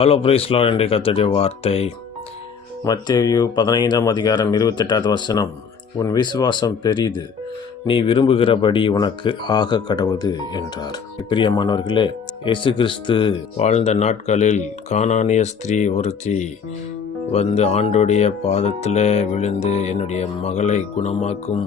Hello price Lord. என்ற கர்த்தருடைய வார்த்தை மத்தேயு 15:28 உன் விசுவாசம் பெரிது, நீ விரும்புகிறபடி உனக்கு ஆக கடவுது என்றார். பிரியமானவர்களே, இயேசு கிறிஸ்து வாழ்ந்த நாட்களில் கானானிய ஸ்திரீ ஒருத்தி வந்து ஆண்டோடைய பாதத்தில் விழுந்து என்னுடைய மகளை குணமாக்கும்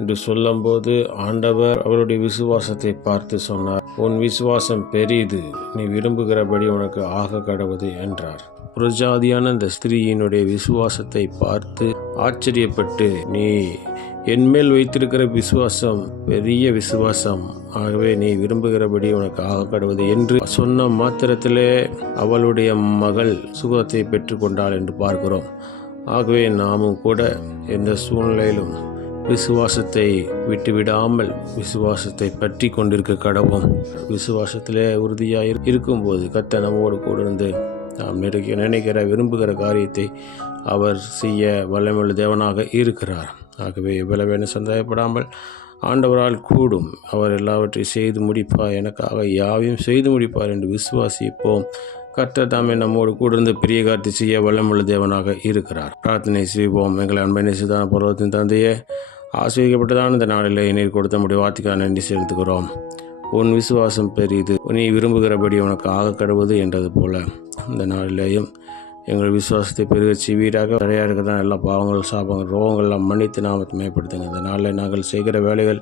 என்று சொல்லும்போது ஆண்டவர் அவருடைய விசுவாசத்தை பார்த்து சொன்னார், உன் விசுவாசம் பெரிது, நீ விரும்புகிறபடி உனக்கு ஆக கடவுது என்றார். புறஜாதியான இந்த ஸ்திரீயினுடைய விசுவாசத்தை பார்த்து ஆச்சரியப்பட்டு, நீ என்மேல் வைத்திருக்கிற விசுவாசம் பெரிய விசுவாசம், ஆகவே நீ விரும்புகிறபடி உனக்கு ஆக கடவுது என்று சொன்ன மாத்திரத்திலே அவளுடைய மகள் சுகத்தை பெற்றுக்கொண்டாள் என்று பார்க்கிறோம். ஆகவே நாமும் கூட எந்த சூழ்நிலையிலும் விசுவாசத்தை விட்டுவிடாமல் விசுவாசத்தை பற்றி கொண்டிருக்க கடவும். விசுவாசத்திலே உறுதியாக இருக்கும்போது கர்த்தர் நம்மோடு கூட இருந்து நாம் நினைக்கிற விரும்புகிற காரியத்தை அவர் செய்ய வல்லமையுள்ள தேவனாக இருக்கிறார். ஆகவே எவ்வளவேனும் சந்தேகப்படாமல் ஆண்டவரால் கூடும், அவர் எல்லாவற்றையும் செய்து முடிப்பார், எனக்காக யாவையும் செய்து முடிப்பார் என்று விசுவாசிப்போம். கர்த்தர் தாமே நம்மோடு கூட இருந்து பெரிய காரியத்தை செய்ய வல்லமையுள்ள தேவனாக இருக்கிறார். பிரார்த்தனை செய்வோம். எங்களை அன்பை நேசிதான பருவத்தின் தந்தையே, ஆசீர்வதிக்கப்பட்டதான இந்த நாளில் நீர் கொடுத்த முடிய வார்த்தைக்காக நன்றி செலுத்துகிறோம். உன் விசுவாசம் பெரிது, நீ விரும்புகிறபடி உனக்கு ஆக கடவுது என்றது போல இந்த நாளிலேயும் எங்கள் விசுவாசத்தை பெருக செய்வீராக. தடையாக இருக்கிறதான எல்லா பாவங்கள், சாபங்கள், ரோகங்கள்லாம் மன்னித்து நாமத்தை மேம்படுத்துங்க. இந்த நாளில் நாங்கள் செய்கிற வேலைகள்,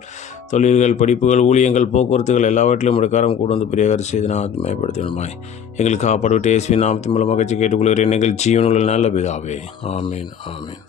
தொழில்கள், படிப்புகள், ஊழியங்கள், போக்குவரத்துகள் எல்லாவற்றிலும் காரம் கூட வந்து பெரிய காரியம் செய்து நாமத்தை மேம்படுத்தணுமாய் எங்களுக்கு காப்பாடுவிட்டு இயேசுவின் நாமத்தின் மூலம் மகிழ்ச்சி கேட்டுக்கொள்கிறேன். எங்கள் ஜீவனுள்ள நல்ல பிதாவே. ஆமீன், ஆமீன்.